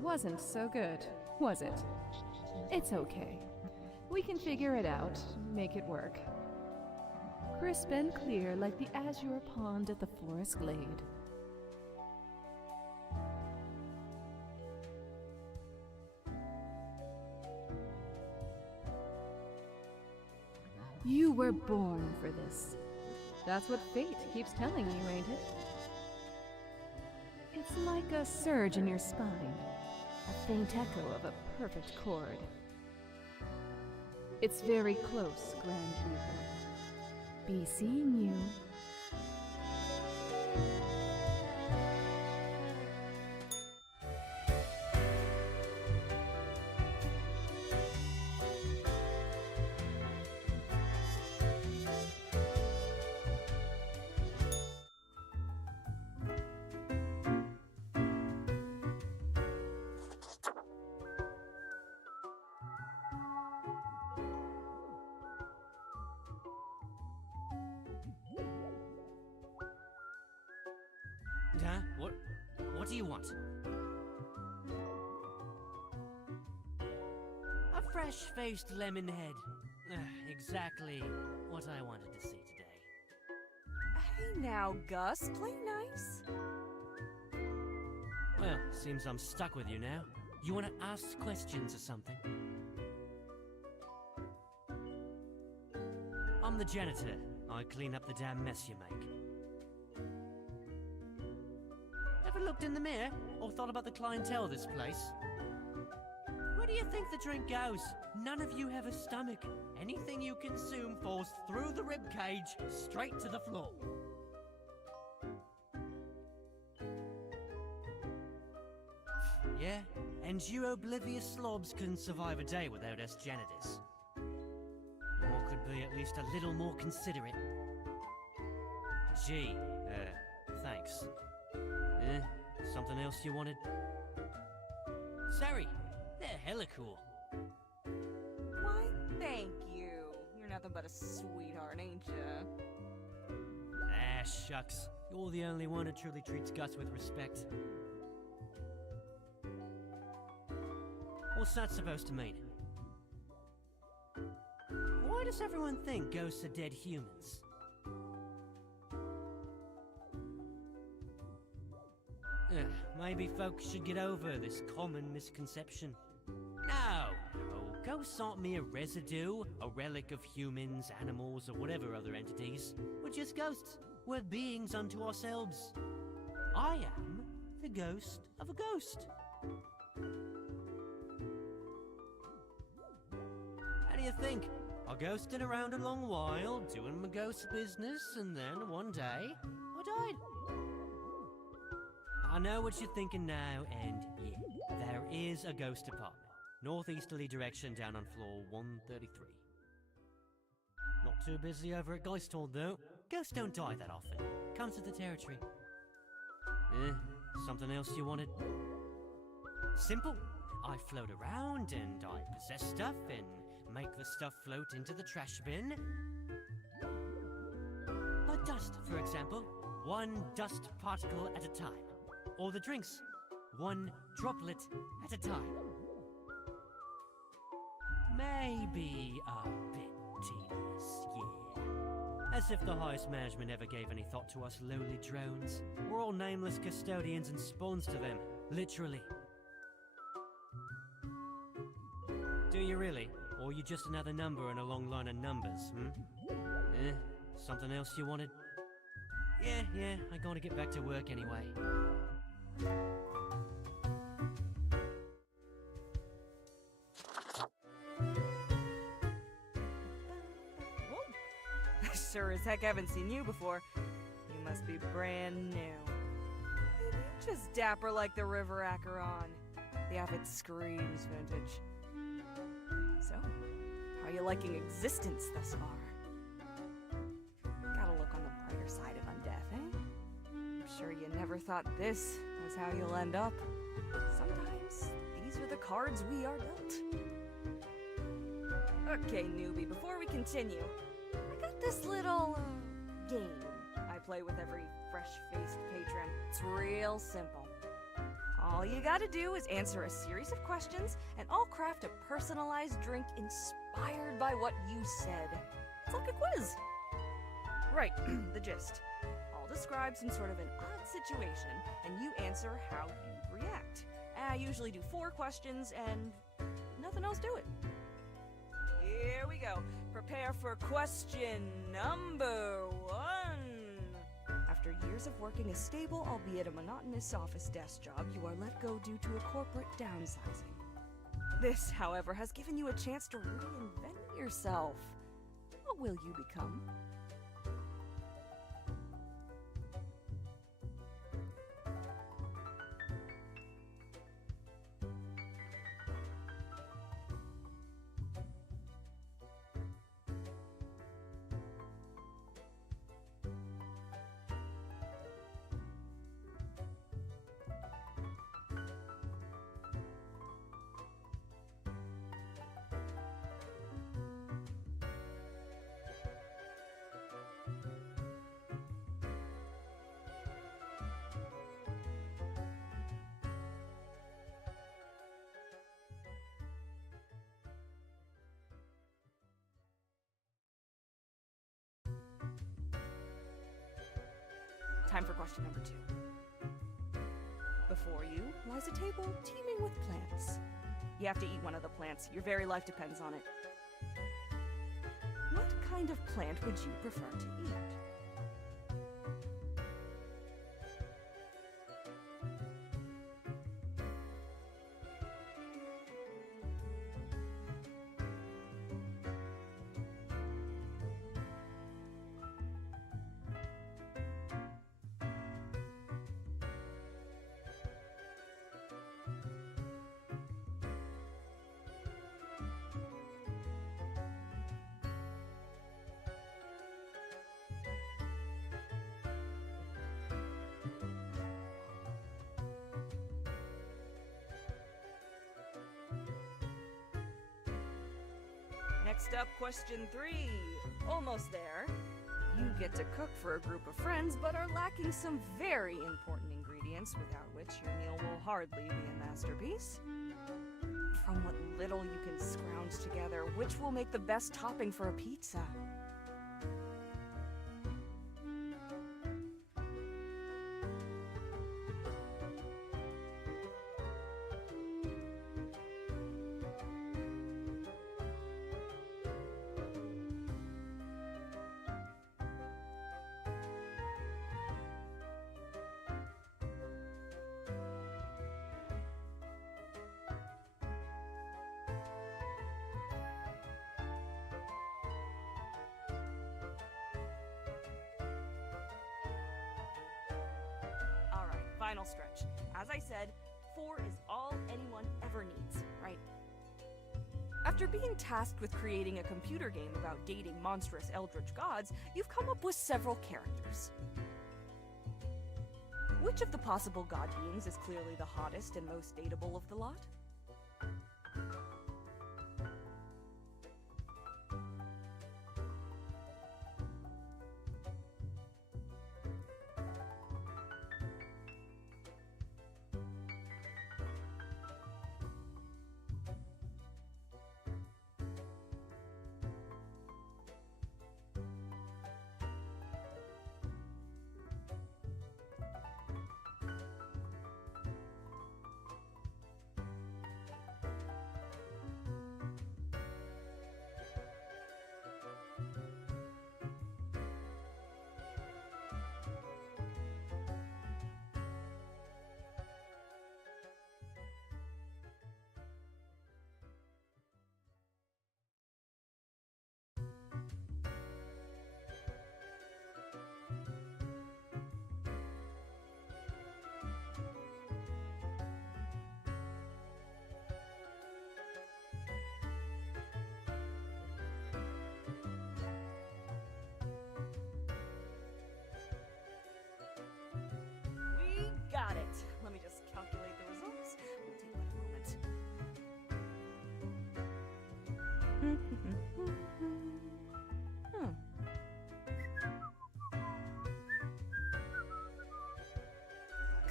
wasn't so good, was it? It's okay. We can figure it out, make it work. Crisp and clear like the azure pond at the forest glade. You were born for this. That's what fate keeps telling you, ain't it? It's like a surge in your spine, a faint echo of a perfect chord. It's very close, Grand Reaper. Be seeing you. Huh? What do you want? A fresh-faced lemon head. Exactly what I wanted to see today. Hey now, Gus, play nice. Well, seems I'm stuck with you now. You want to ask questions or something? I'm the janitor. I clean up the damn mess you make. Ever looked in the mirror or thought about the clientele of this place? Where do you think the drink goes? None of you have a stomach. Anything you consume falls through the rib cage straight to the floor. Yeah, and you oblivious slobs couldn't survive a day without us janitors. Or could be at least a little more considerate. Gee, thanks. Something else you wanted? Sorry, they're hella cool. Why, thank you. You're nothing but a sweetheart, ain't ya? Ah, shucks. You're the only one who truly treats Gus with respect. What's that supposed to mean? Why does everyone think ghosts are dead humans? Maybe folks should get over this common misconception. No, ghosts aren't mere residue, a relic of humans, animals, or whatever other entities. We're just ghosts. We're beings unto ourselves. I am the ghost of a ghost. How do you think? I ghosted around a long while, doing my ghost business, and then one day, I died. I know what you're thinking now, and yeah, there is a ghost apartment. Northeasterly direction down on floor 133. Not too busy over at Geisthold, though. Ghosts don't die that often. Comes with the territory. Something else you wanted? Simple. I float around, and I possess stuff, and make the stuff float into the trash bin. Like dust, for example. One dust particle at a time. Or the drinks, one droplet at a time. Maybe a bit tedious, yeah. As if the highest management ever gave any thought to us lowly drones. We're all nameless custodians and spawns to them, literally. Do you really? Or are you just another number in a long line of numbers, Something else you wanted? Yeah, I gotta get back to work anyway. Whoa. I sure as heck haven't seen you before. You must be brand new. Maybe just dapper like the River Acheron. The outfit screams vintage. So, how are you liking existence thus far? Gotta look on the brighter side of undeath, eh? I'm sure you never thought this was how you'll end up. Sometimes, these are the cards we are dealt. Okay, newbie, before we continue, I got this little, game I play with every fresh-faced patron. It's real simple. All you gotta do is answer a series of questions, and I'll craft a personalized drink inspired by what you said. It's like a quiz. Right, the gist. I'll describe some sort of an odd situation, and you answer how you'd react. I usually do 4 questions, and nothing else to it. Here we go. Prepare for question number 1. After years of working a stable, albeit a monotonous office desk job, you are let go due to a corporate downsizing. This, however, has given you a chance to reinvent yourself. What will you become? Time for question number 2. Before you lies a table teeming with plants. You have to eat one of the plants. Your very life depends on it. What kind of plant would you prefer to eat? Next up, question 3. Almost there. You get to cook for a group of friends, but are lacking some very important ingredients without which your meal will hardly be a masterpiece. From what little you can scrounge together, which will make the best topping for a pizza? Final stretch. As I said, 4 is all anyone ever needs, right? After being tasked with creating a computer game about dating monstrous eldritch gods, you've come up with several characters. Which of the possible god beings is clearly the hottest and most dateable of the lot?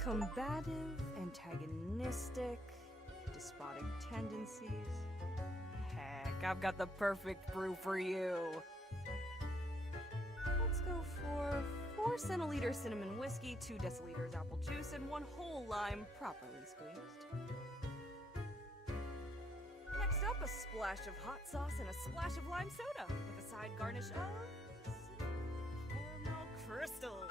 Combative, antagonistic, despotic tendencies. Heck, I've got the perfect brew for you. Let's go for 4 centiliter cinnamon whiskey, 2 deciliters apple juice, and 1 whole lime properly squeezed. Next up, a splash of hot sauce and a splash of lime soda, with a side garnish of caramel crystals.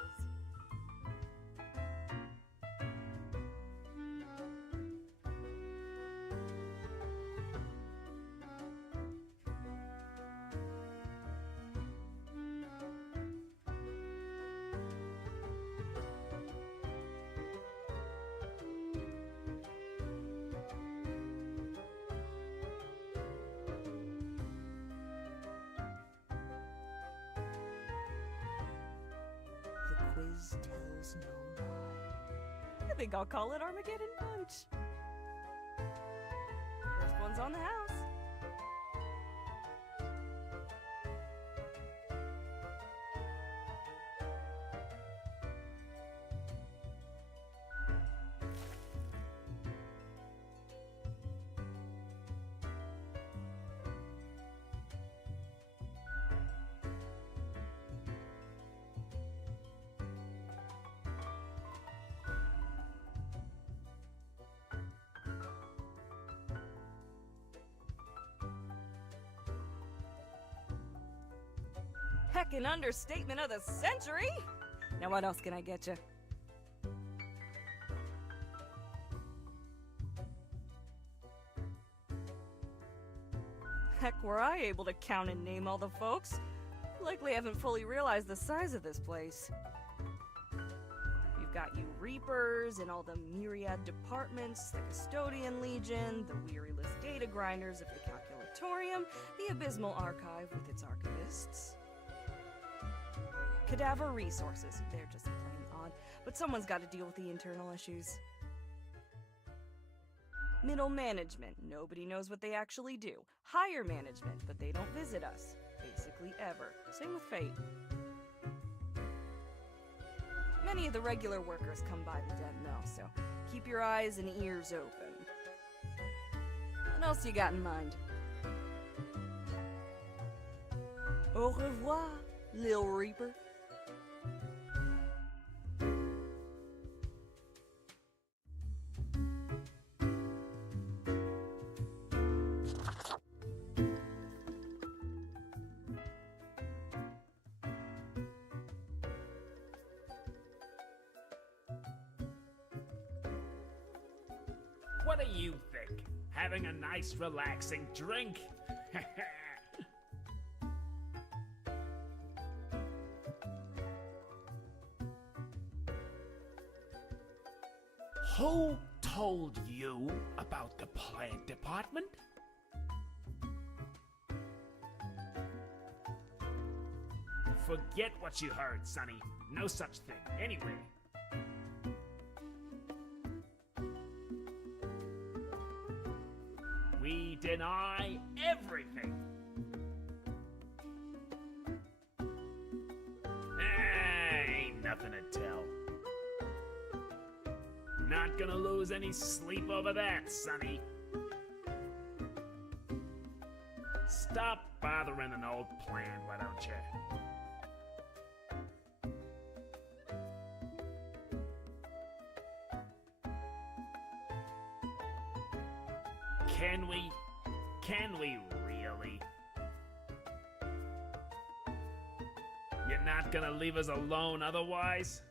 The quiz tells no lie. I think I'll call it Armageddon Punch. First one's on the house. Heck, an understatement of the century! Now what else can I get you? Heck, were I able to count and name all the folks? Likely haven't fully realized the size of this place. You've got you Reapers and all the myriad departments, the Custodian Legion, the weariless data grinders of the Calculatorium, the Abysmal Archive with its archivists. Cadaver Resources, they're just plain odd, but someone's got to deal with the internal issues. Middle Management, nobody knows what they actually do. Higher Management, but they don't visit us, basically ever. Same with Fate. Many of the regular workers come by the den though, so keep your eyes and ears open. What else you got in mind? Au revoir, Lil Reaper. What do you think? Having a nice relaxing drink? Who told you about the plant department? Forget what you heard, Sonny. No such thing. Anyway. We deny everything. Ain't nothing to tell. Not gonna lose any sleep over that, Sonny. Stop bothering an old plan, why don't you? Can we really? You're not gonna leave us alone otherwise?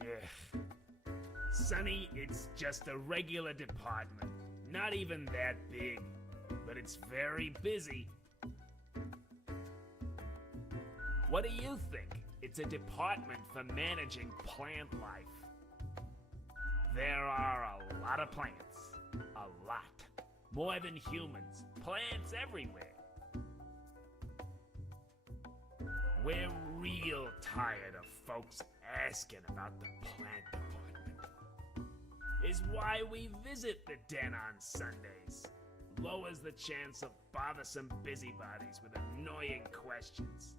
Ugh. Sonny, it's just a regular department. Not even that big, but it's very busy. What do you think? It's a department for managing plant life. There are a lot of plants. A lot. More than humans. Plants everywhere. We're real tired of folks asking about the plant department. Is why we visit the den on Sundays. Lowers the chance of bothersome busybodies with annoying questions.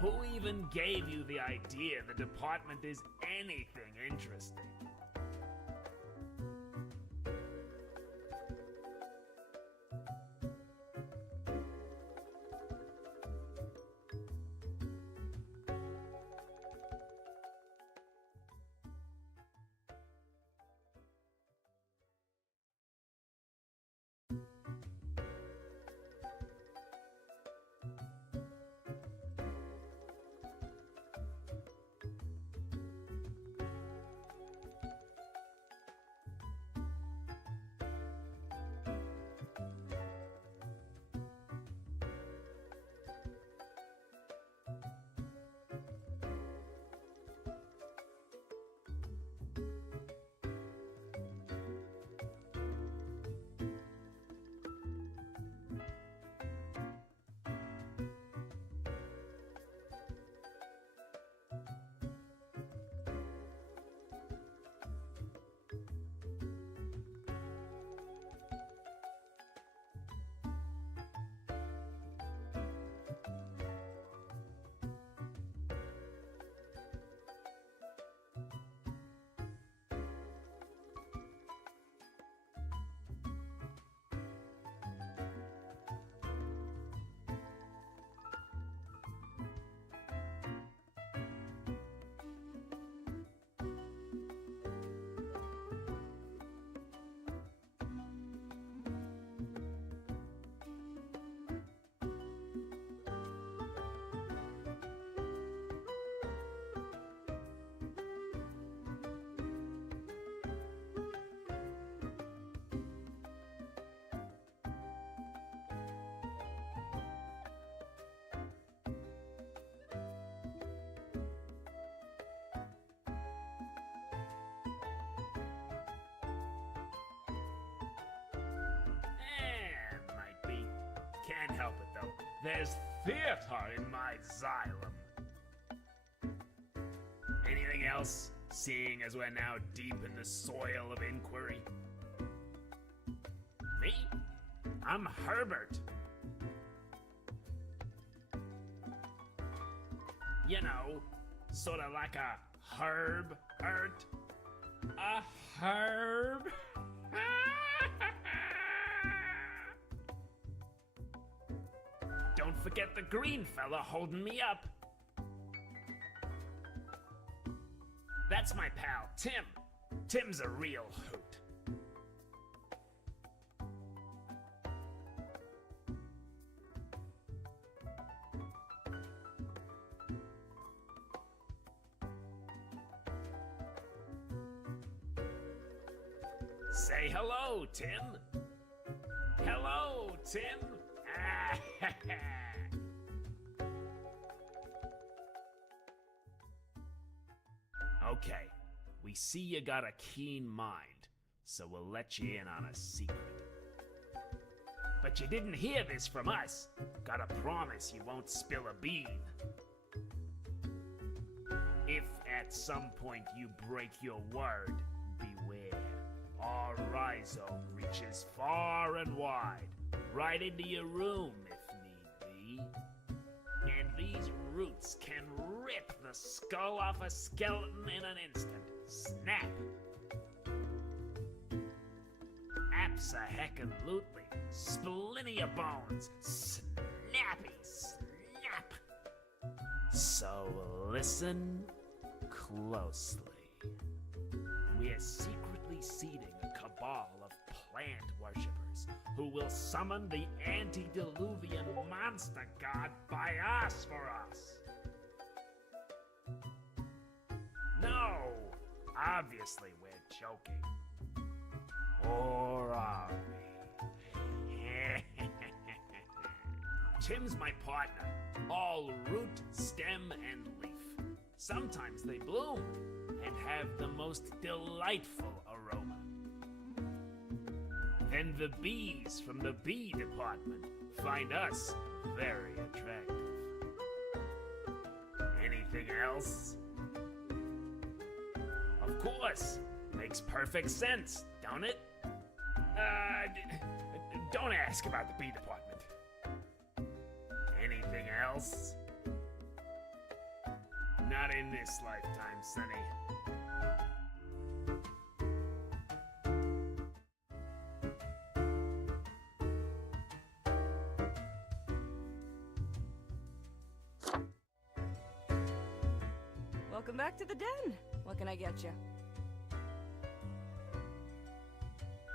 Who even gave you the idea the department is anything interesting? Might be. Can't help it though. There's theater in my xylem. Anything else? Seeing as we're now deep in the soil of inquiry. Me? I'm Herbert. You know, sort of like a herb, Ert. A herb? Don't forget the green fella holding me up. That's my pal, Tim. Tim's a real hoot. Say hello, Tim. Hello, Tim. Okay, we see you got a keen mind, so we'll let you in on a secret. But you didn't hear this from us. Gotta promise you won't spill a bean. If at some point you break your word, beware. Our rhizome reaches far and wide, right into your room if need be. And these roots can rip the skull off a skeleton in an instant. Snap! Abso-heckin-lutely. Splinty your bones. Snappy snap! So listen closely. We're secretly seeding a cabal of plant worshippers who will summon the antediluvian monster god Bias for us. No, obviously we're joking. Or are we? Tim's my partner, all root, stem, and leaf. Sometimes they bloom and have the most delightful aroma. Then the bees from the bee department find us very attractive. Anything else? Of course, makes perfect sense, don't it? Don't ask about the bee department. Anything else? Not in this lifetime, Sonny. Welcome back to the den. What can I get you?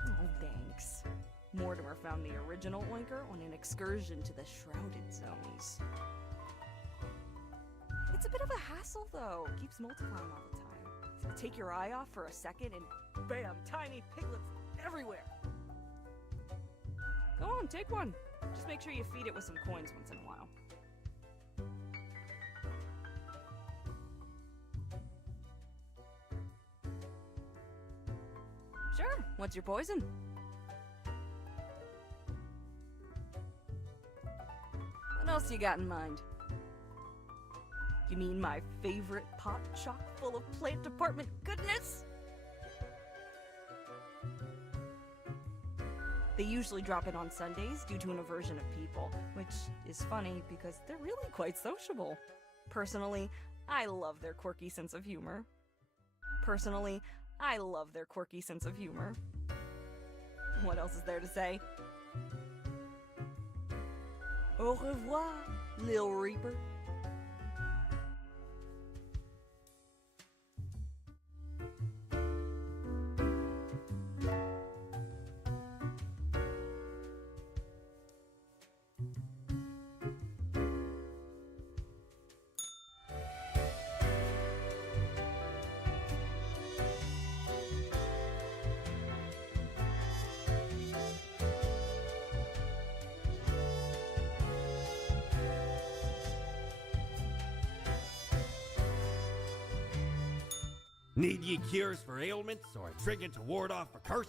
Oh, thanks. Mortimer found the original Oinker on an excursion to the Shrouded Zones. It's a bit of a hassle, though. Keeps multiplying all the time. So take your eye off for a second and bam, tiny piglets everywhere. Go on, take one. Just make sure you feed it with some coins once in a while. Sure, what's your poison? What else you got in mind? You mean my favorite pot chock full of plant department goodness? They usually drop it on Sundays due to an aversion of people, which is funny because they're really quite sociable. Personally, I love their quirky sense of humor. What else is there to say? Au revoir, Lil Reaper. Need ye cures for ailments or a trinket to ward off a curse?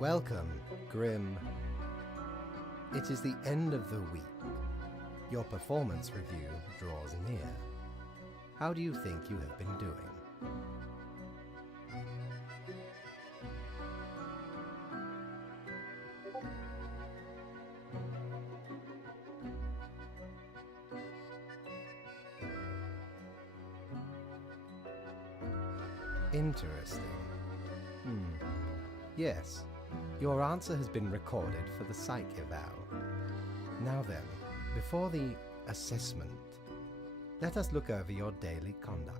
Welcome, Grim. It is the end of the week. Your performance review draws near. How do you think you have been doing? Interesting. Yes. Your answer has been recorded for the psych eval. Now then, before the assessment, let us look over your daily conduct.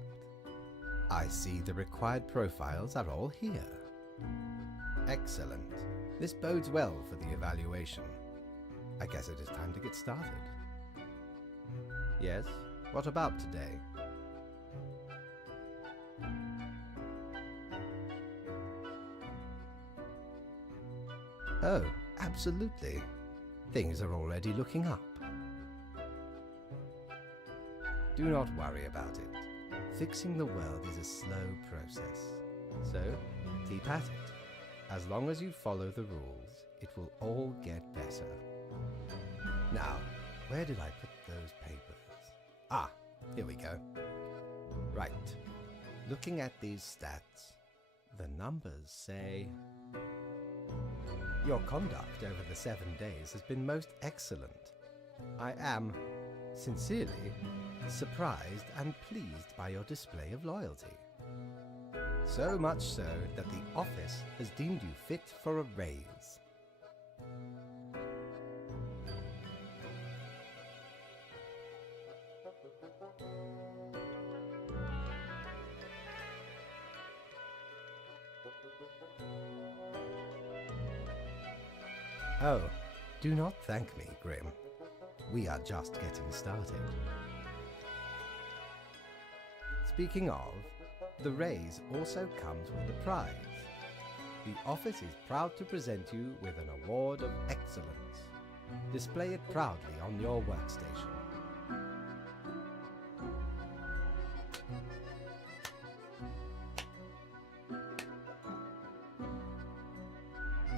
I see the required profiles are all here. Excellent. This bodes well for the evaluation. I guess it is time to get started. Yes? What about today? Oh, absolutely. Things are already looking up. Do not worry about it. Fixing the world is a slow process. So, keep at it. As long as you follow the rules, it will all get better. Now, where did I put those papers? Ah, here we go. Right. Looking at these stats, the numbers say... Your conduct over the 7 days has been most excellent. I am, sincerely, surprised and pleased by your display of loyalty. So much so that the office has deemed you fit for a raise. Oh, do not thank me, Grim. We are just getting started. Speaking of, the raise also comes with a prize. The office is proud to present you with an award of excellence. Display it proudly on your workstation.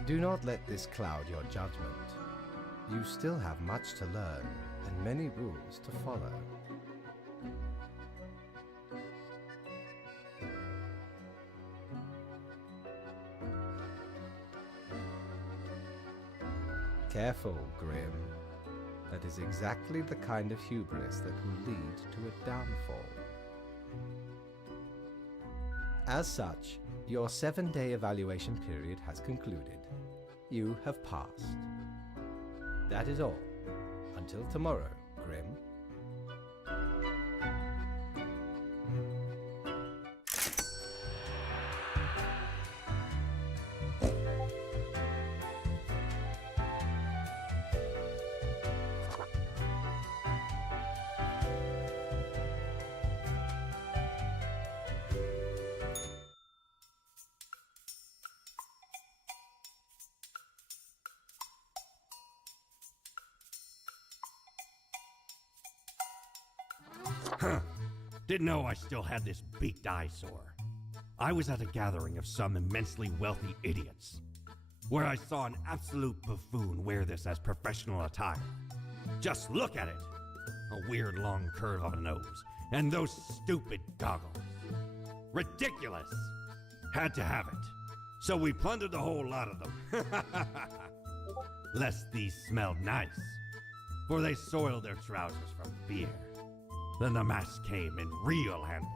Do not let this cloud your judgment. You still have much to learn and many rules to follow. Careful, Grim. That is exactly the kind of hubris that will lead to a downfall. As such, your 7-day evaluation period has concluded. You have passed. That is all. Until tomorrow, Grim. Huh. Didn't know I still had this beaked eyesore. I was at a gathering of some immensely wealthy idiots, where I saw an absolute buffoon wear this as professional attire. Just look at it! A weird long curve of a nose, and those stupid goggles. Ridiculous! Had to have it. So we plundered the whole lot of them. Lest these smelled nice, for they soiled their trousers from fear. Then the mask came in real handy.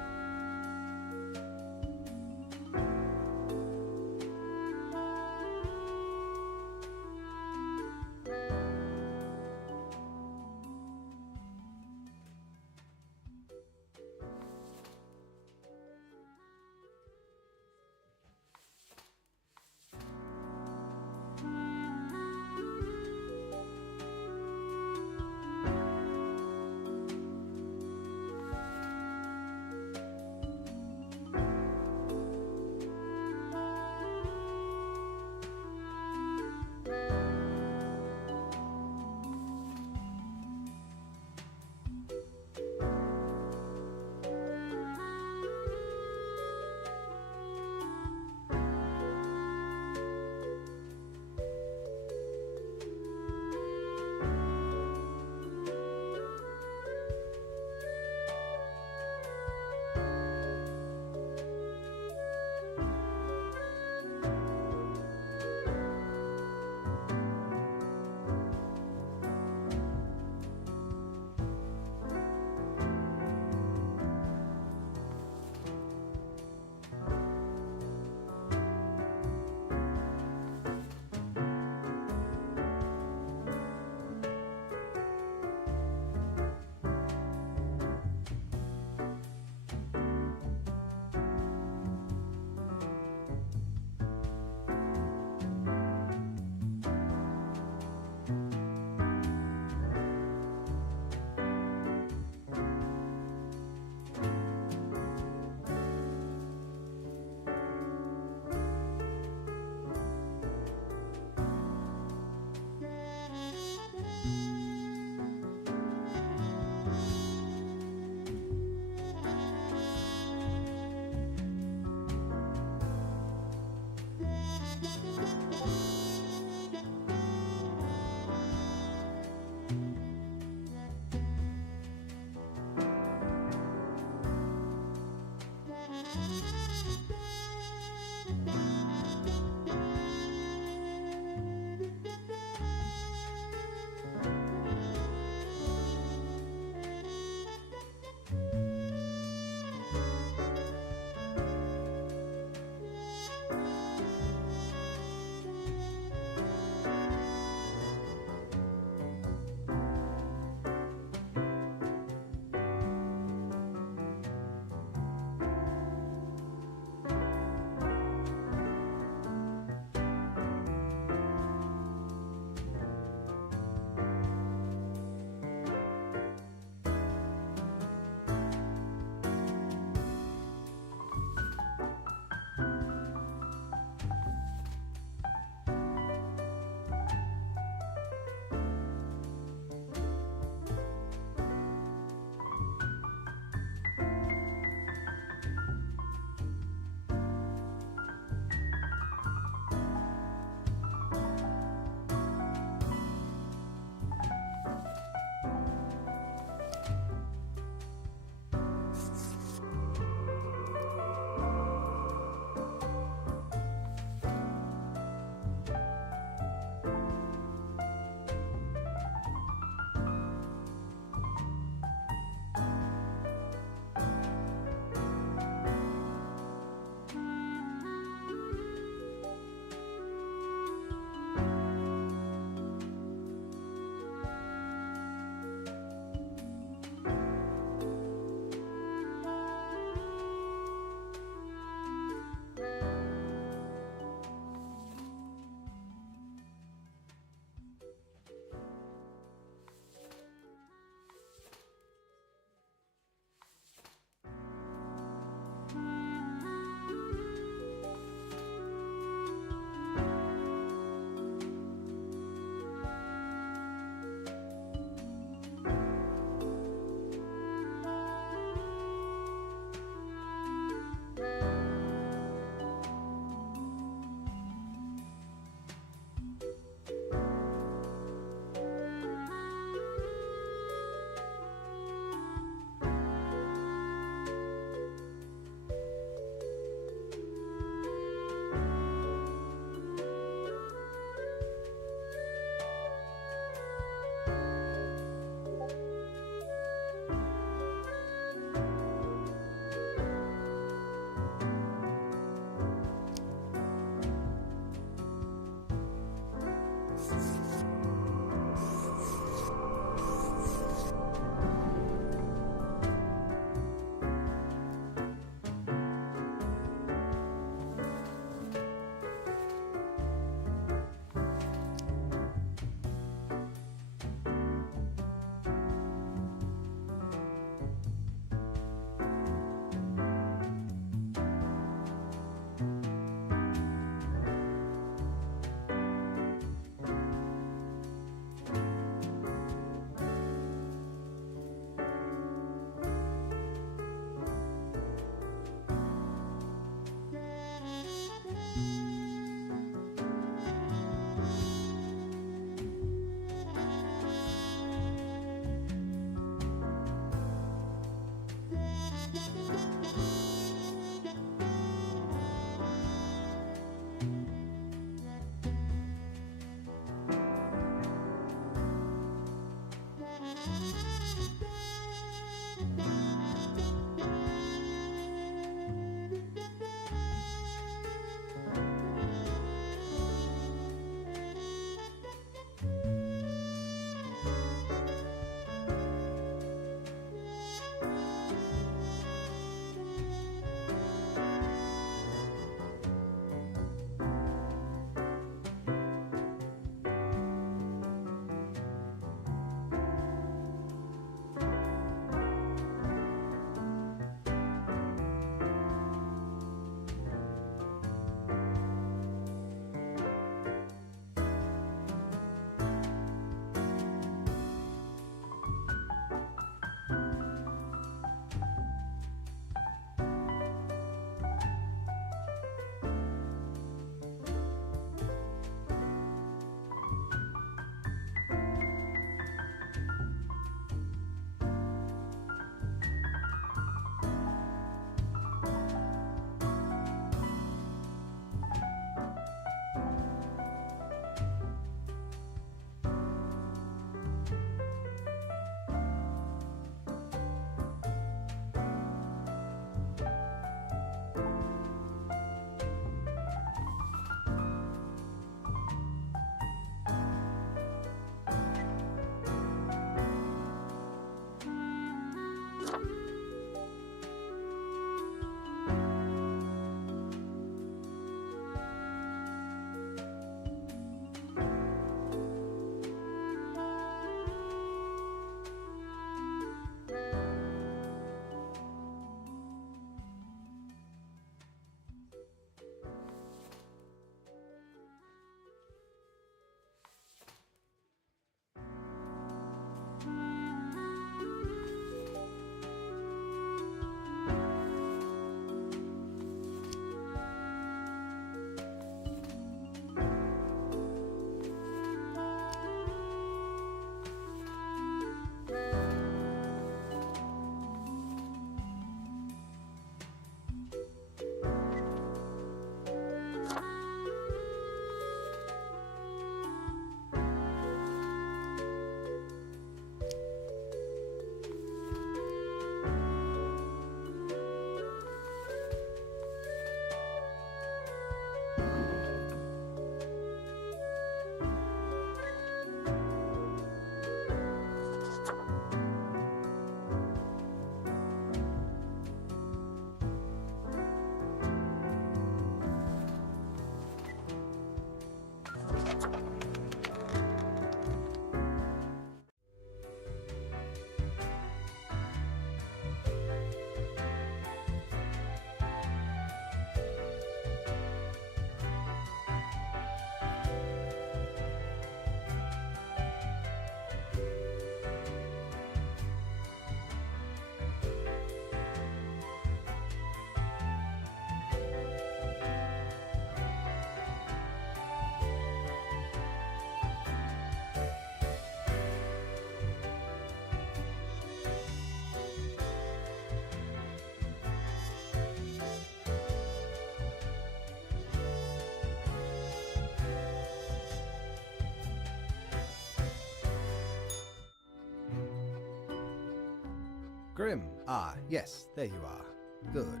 Grim. Ah, yes, there you are. Good,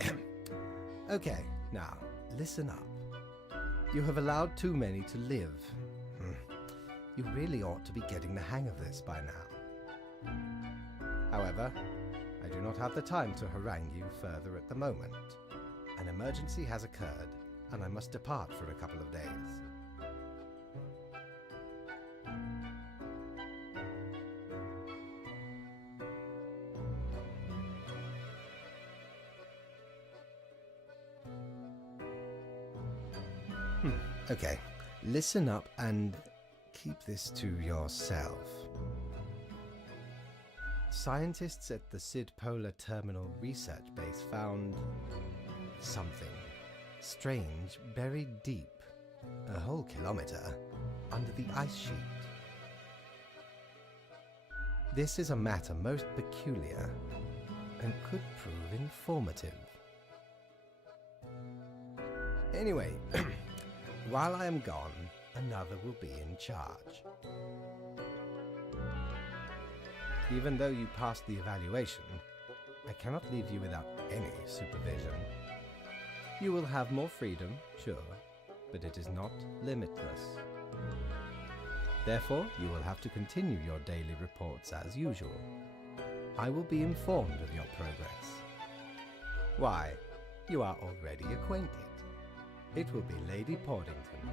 good. Okay, now, listen up. You have allowed too many to live. You really ought to be getting the hang of this by now. However, I do not have the time to harangue you further at the moment. An emergency has occurred, and I must depart for a couple of days. Okay, listen up and keep this to yourself. Scientists at the Sid Polar Terminal Research Base found something strange buried deep, a whole kilometer, under the ice sheet. This is a matter most peculiar and could prove informative. Anyway, while I am gone, another will be in charge. Even though you passed the evaluation, I cannot leave you without any supervision. You will have more freedom, sure, but it is not limitless. Therefore, you will have to continue your daily reports as usual. I will be informed of your progress. Why, you are already acquainted. It will be Lady Portington,